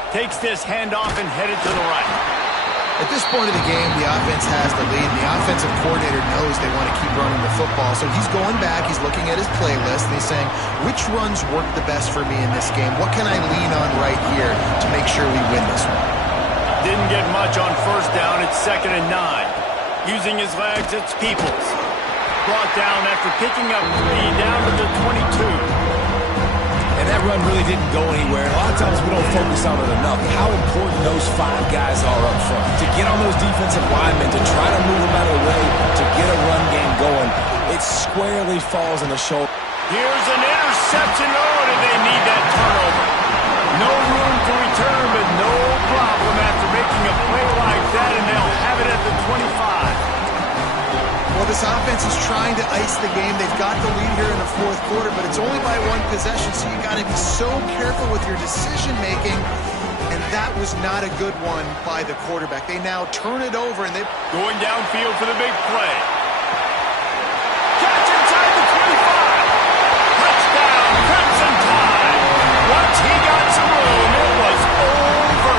Takes this handoff and headed to the right. At this point of the game, the offense has the lead. The offensive coordinator knows they want to keep running the football, so he's going back, he's looking at his playlist, and he's saying, which runs work the best for me in this game? What can I lean on right here to make sure we win this one? Didn't get much on first down. It's 2nd and 9. Using his legs, it's Peoples. Brought down after picking up 3 down to the 22. And that run really didn't go anywhere. A lot of times we don't focus on it enough. How important those 5 guys are up front. To get on those defensive linemen, to try to move them out of the way, to get a run game going, it squarely falls on the shoulder. Here's an interception. Oh, did they need that turnover? No room to return, but no problem after making a play like that, and they'll have it at the 25. Well, this offense is trying to ice the game. They've got the lead here in the 4th quarter, but it's only by 1 possession, so you got to be so careful with your decision-making, and that was not a good one by the quarterback. They now turn it over, and they're going downfield for the big play. Catch inside the 25. Touchdown, Crimson Tide. Once he got some room, it was over.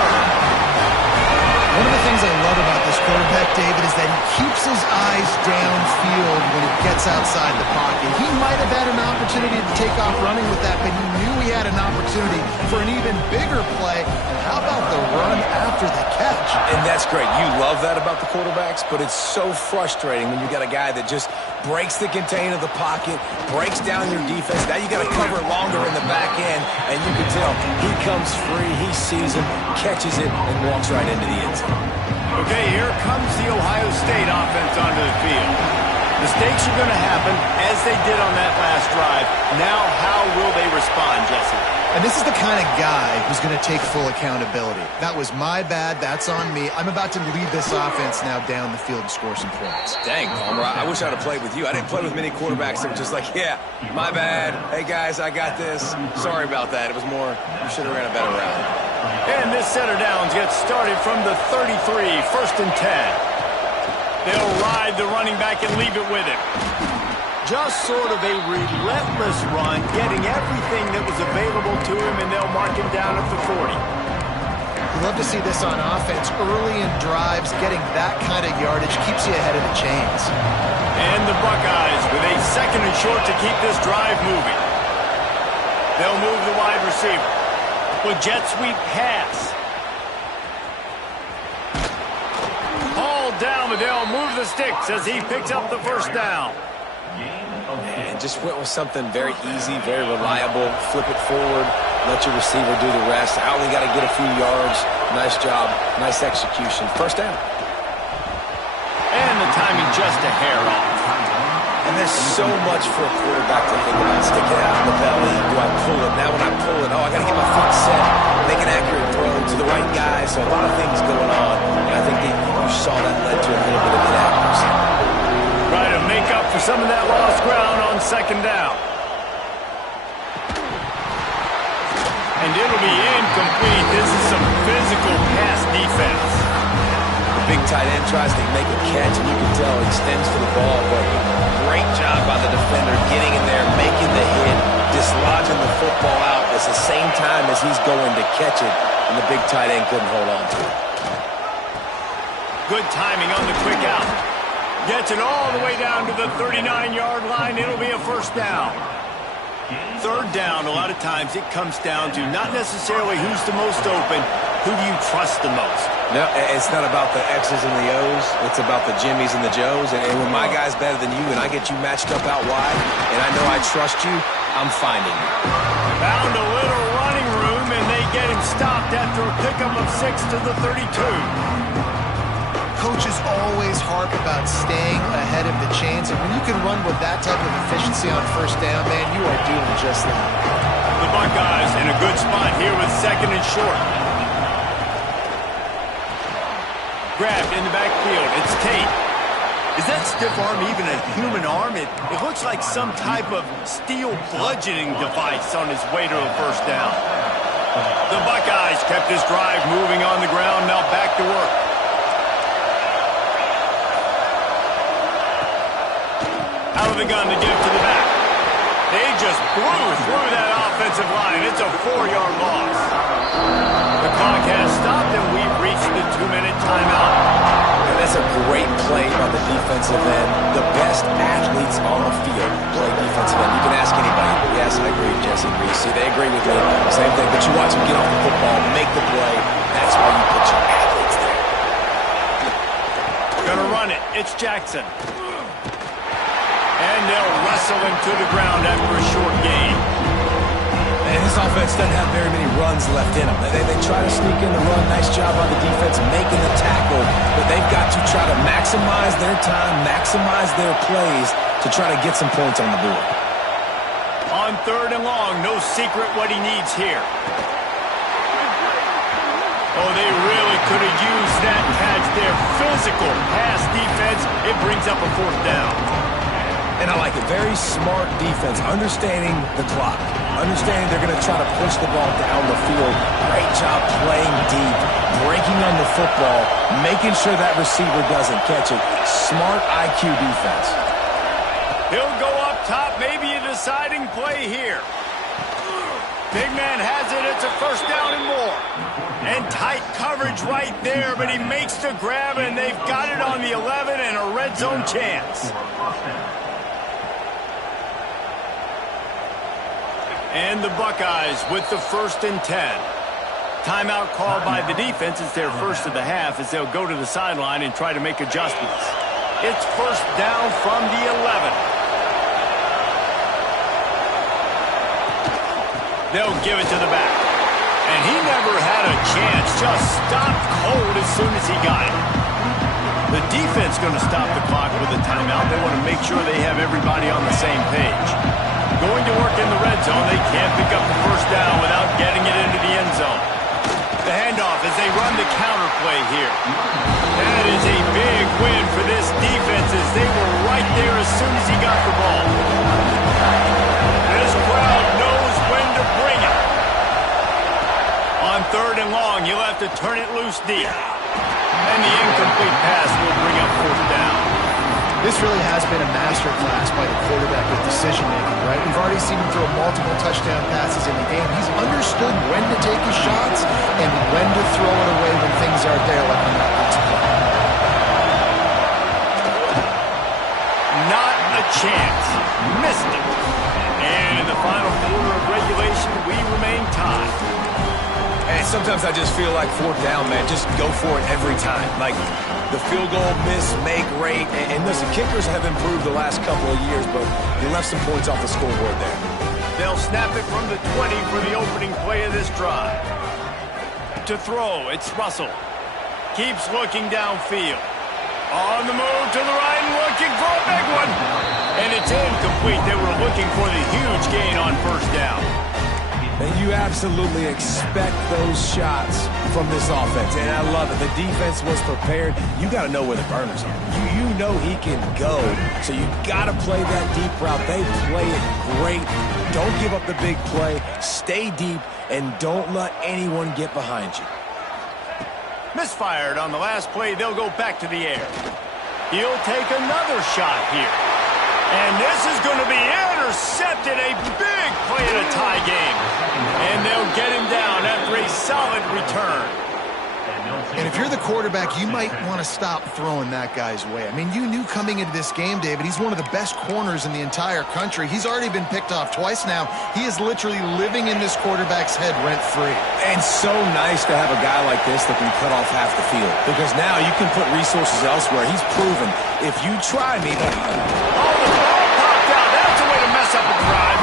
One of the things I love about this quarterback, David, is that he keeps his eyes downfield when he gets outside the pocket. He might have had an opportunity to take off running with that, but he knew he had an opportunity for an even bigger play. And how about the run after the catch? And that's great. You love that about the quarterbacks, but it's so frustrating when you got a guy that just breaks the contain of the pocket, breaks down your defense. Now you got to cover it longer in the back end, and you can tell he comes free, he sees him, catches it, and walks right into the end zone. Okay, here comes the Ohio State offense onto the field. Mistakes are going to happen, as they did on that last drive. Now, how will they respond, Jesse? And this is the kind of guy who's going to take full accountability. That was my bad. That's on me. I'm about to lead this offense now down the field and score some points. Dang, Palmer, I wish I'd have played with you. I didn't play with many quarterbacks that were just like, yeah, my bad. Hey, guys, I got this. Sorry about that. It was more, you should have ran a better route. And this set of downs gets started from the 33, 1st and 10. They'll ride the running back and leave it with him. Just sort of a relentless run, getting everything that was available to him, and they'll mark him down at the 40. We love to see this on offense. Early in drives, getting that kind of yardage keeps you ahead of the chains. And the Buckeyes with a 2nd and short to keep this drive moving. They'll move the wide receiver. With jet sweep pass. Hauled down, but they'll move the sticks as he picks up the first down. And just went with something very easy, very reliable. Flip it forward, let your receiver do the rest. I only got to get a few yards. Nice job, nice execution. First down. And the timing just a hair off. And there's so much for a quarterback to think about. Stick it out in the belly. Do I pull it? Now when I pull it, I got to get my feet set. Make an accurate throw to the right guy. So a lot of things going on. And I think that you saw that led to a little bit of inaccuracy. Try to make up for some of that lost ground on second down. And it'll be incomplete. This is some physical pass defense. Big tight end tries to make a catch, and you can tell he extends for the ball, but great job by the defender getting in there, making the hit, dislodging the football out at the same time as he's going to catch it, and the big tight end couldn't hold on to it. Good timing on the quick out. Gets it all the way down to the 39-yard line. It'll be a first down. Third down, a lot of times it comes down to not necessarily who's the most open, who do you trust the most? No, it's not about the X's and the O's. It's about the Jimmies and the Joes. And when my guy's better than you and I get you matched up out wide and I know I trust you, I'm finding you. Found a little running room, and they get him stopped after a pickup of 6 to the 32. Coaches always harp about staying ahead of the chains, and when you can run with that type of efficiency on first down, man, you are doing just that. The Buckeyes in a good spot here with second and short. Grabbed in the backfield. It's Tate. Is that stiff arm even a human arm? It looks like some type of steel bludgeoning device on his way to a first down. The Buckeyes kept this drive moving on the ground. Now back to work. Out of the gun to give to the back. They just blew through that offensive line. It's a 4-yard loss. The clock has stopped, and we've reached the 2-minute timeout. And that's a great play by the defensive end. The best athletes on the field play defensive end. You can ask anybody. Yes, I agree, Jesse and Reese. They agree with me. Same thing. But you watch them get off the football, make the play. That's why you put your athletes there. Gonna run it. It's Jackson. And they'll wrestle him to the ground after a short gain. And this offense doesn't have very many runs left in them. They try to sneak in the run. Nice job by the defense making the tackle. But they've got to try to maximize their time, maximize their plays to try to get some points on the board. On third and long, no secret what he needs here. Oh, they really could have used that catch there. Physical pass defense. It brings up a fourth down. And I like it. Very smart defense. Understanding the clock. Understanding they're going to try to push the ball down the field. Great job playing deep. Breaking on the football. Making sure that receiver doesn't catch it. Smart IQ defense. He'll go up top. Maybe a deciding play here. Big man has it. It's a first down and more. And tight coverage right there, but he makes the grab, and they've got it on the 11 and a red zone chance. And the Buckeyes with the 1st and 10. Timeout called by the defense. It's their first of the half as they'll go to the sideline and try to make adjustments. It's first down from the 11. They'll give it to the back. And he never had a chance. Just stopped cold as soon as he got it. The defense going to stop the clock with a timeout. They want to make sure they have everybody on the same page. Going to work in the red zone. They can't pick up the first down without getting it into the end zone. The handoff as they run the counter play here. That is a big win for this defense as they were right there as soon as he got the ball. This crowd knows when to bring it. On third and long, you'll have to turn it loose deep. And the incomplete pass will bring up fourth down. This really has been a masterclass by the quarterback with decision-making, right? We've already seen him throw multiple touchdown passes in the game. He's understood when to take his shots and when to throw it away when things aren't there, like on that last play. Not a chance. Missed it. And in the final quarter of regulation, sometimes I just feel like fourth down, man, just go for it every time. Like the field goal miss, make rate. And listen, kickers have improved the last couple of years, but you left some points off the scoreboard there. They'll snap it from the 20 for the opening play of this drive. To throw, it's Russell. Keeps looking downfield. On the move to the right and looking for a big one. And it's incomplete. They were looking for the huge gain on first down. And you absolutely expect those shots from this offense. And I love it. The defense was prepared. You got to know where the burners are. You know he can go. So you got to play that deep route. They play it great. Don't give up the big play. Stay deep and don't let anyone get behind you. Misfired on the last play. They'll go back to the air. He'll take another shot here. And this is going to be intercepted. A big play in a tie game. And they'll get him down after a solid return. And if you're the quarterback, you might want to stop throwing that guy's way. I mean, you knew coming into this game, David, he's one of the best corners in the entire country. He's already been picked off twice now. He is literally living in this quarterback's head rent-free. And so nice to have a guy like this that can cut off half the field. Because now you can put resources elsewhere. He's proven, if you try me... Oh, the ball popped out. That's a way to mess up a drive.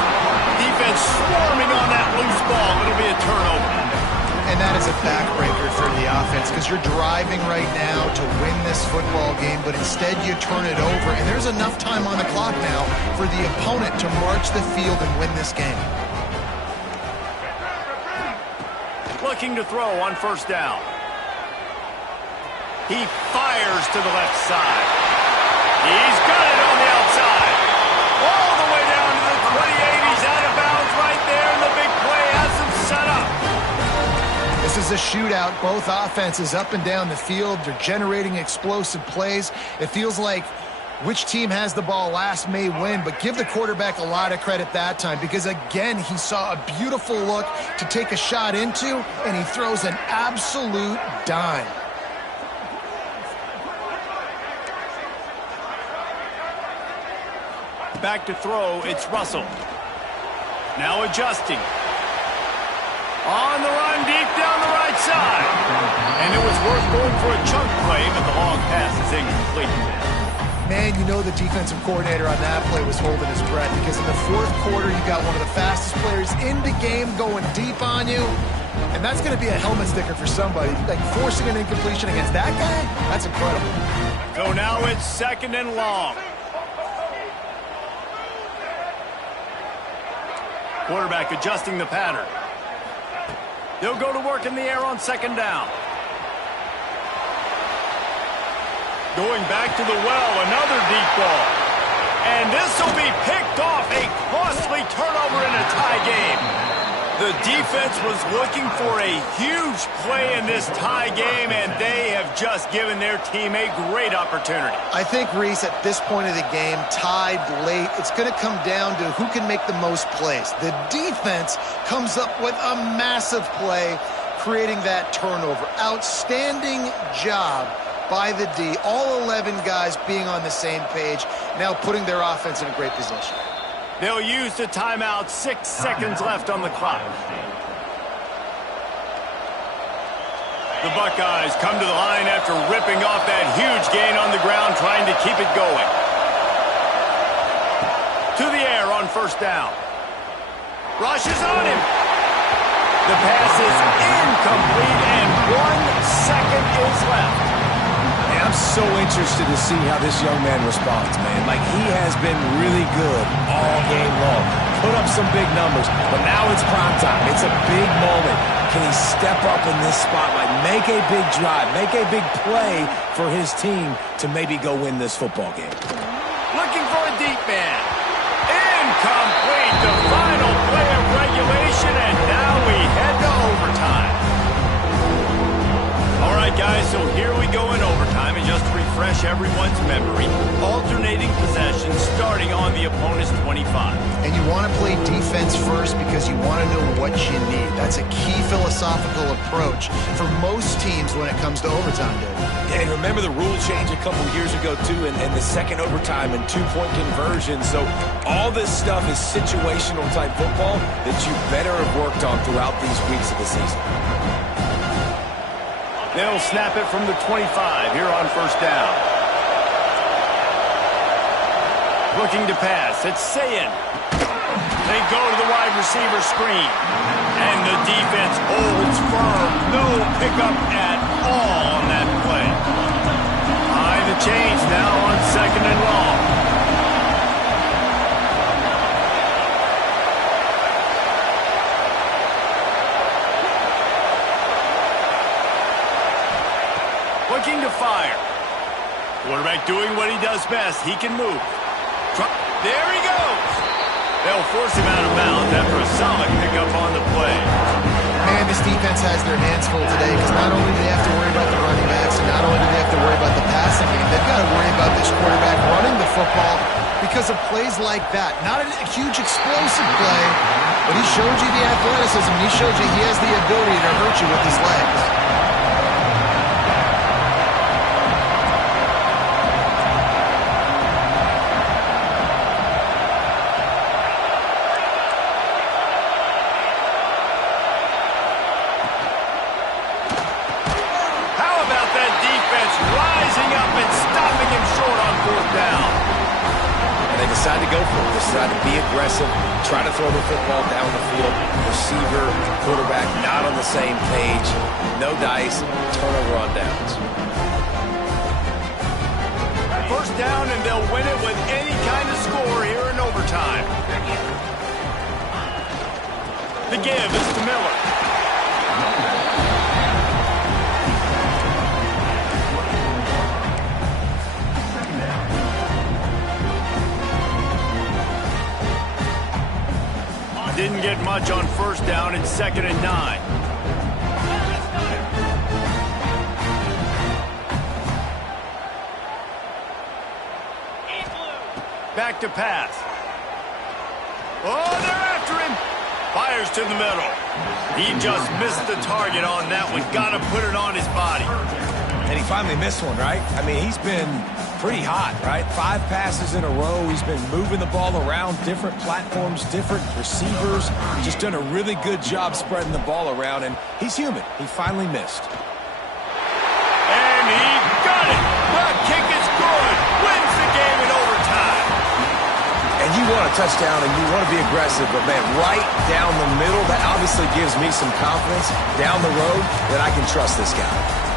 Defense swarming on that loose ball. It'll be a turnover. And that is a backbreaker for the offense because you're driving right now to win this football game, but instead you turn it over, and there's enough time on the clock now for the opponent to march the field and win this game. Looking to throw on first down. He fires to the left side. He's got it on the outside. All the way down to the 28. He's out of bounds right there, and the big play has him set up. This is a shootout. Both offenses up and down the field. They're generating explosive plays. It feels like which team has the ball last may win, but give the quarterback a lot of credit that time because, again, he saw a beautiful look to take a shot into, and he throws an absolute dime. Back to throw, it's Russell. Now adjusting. On the run, deep down the right side. And it was worth going for a chunk play, but the long pass is incomplete. Man, you know the defensive coordinator on that play was holding his breath because in the fourth quarter, you got one of the fastest players in the game going deep on you. And that's going to be a helmet sticker for somebody. Like forcing an incompletion against that guy, that's incredible. So now it's second and long. Quarterback adjusting the pattern. They'll go to work in the air on second down. Going back to the well, another deep ball. And this will be picked off, a costly turnover in a tie game. The defense was looking for a huge play in this tie game, and they have just given their team a great opportunity. I think, Reese, at this point of the game, tied late, it's going to come down to who can make the most plays. The defense comes up with a massive play, creating that turnover. Outstanding job by the D. All 11 guys being on the same page, now putting their offense in a great position. They'll use the timeout. 6 seconds left on the clock. The Buckeyes come to the line after ripping off that huge gain on the ground, trying to keep it going. To the air on first down. Rushes on him. The pass is incomplete, and 1 second is left. I'm so interested to see how this young man responds, man. Like, he has been really good all game long. Put up some big numbers, but now it's prime time. It's a big moment. Can he step up in this spotlight, make a big drive, make a big play for his team to maybe go win this football game? Looking for a deep man. Incomplete. The final play of regulation, and now we head to overtime. All right, guys, so here we go in overtime, and just to refresh everyone's memory, alternating possession starting on the opponent's 25. And you want to play defense first because you want to know what you need. That's a key philosophical approach for most teams when it comes to overtime, David. And remember the rule change a couple years ago, too, and the second overtime and two-point conversion. So all this stuff is situational type football that you better have worked on throughout these weeks of the season. They'll snap it from the 25 here on first down. Looking to pass. It's Sayin. They go to the wide receiver screen. And the defense holds firm. No pickup at all on that play. Behind the chains now on 2nd and long. Looking to fire. Quarterback doing what he does best. He can move. There he goes. They'll force him out of bounds after a solid pickup on the play. Man, this defense has their hands full today because not only do they have to worry about the running backs and not only do they have to worry about the passing game, they've got to worry about this quarterback running the football because of plays like that. Not a huge explosive play, but he showed you the athleticism. He showed you he has the ability to hurt you with his legs. Decide to go for it. Decide to be aggressive. Try to throw the football down the field. Receiver, quarterback, not on the same page. No dice. Turnover on downs. First down, and they'll win it with any kind of score here in overtime. The give is to Miller. Didn't get much on first down. It's 2nd and 9. Back to pass. Oh, they're after him. Fires to the middle. He just missed the target on that one. Got to put it on his body. And he finally missed one, right? I mean, he's been pretty hot, right? 5 passes in a row. He's been moving the ball around, different platforms, different receivers. Just done a really good job spreading the ball around, and he's human. He finally missed. And he got it. The kick is good. Wins the game in overtime. And you want a touchdown, and you want to be aggressive, but, man, right down the middle, that obviously gives me some confidence down the road that I can trust this guy.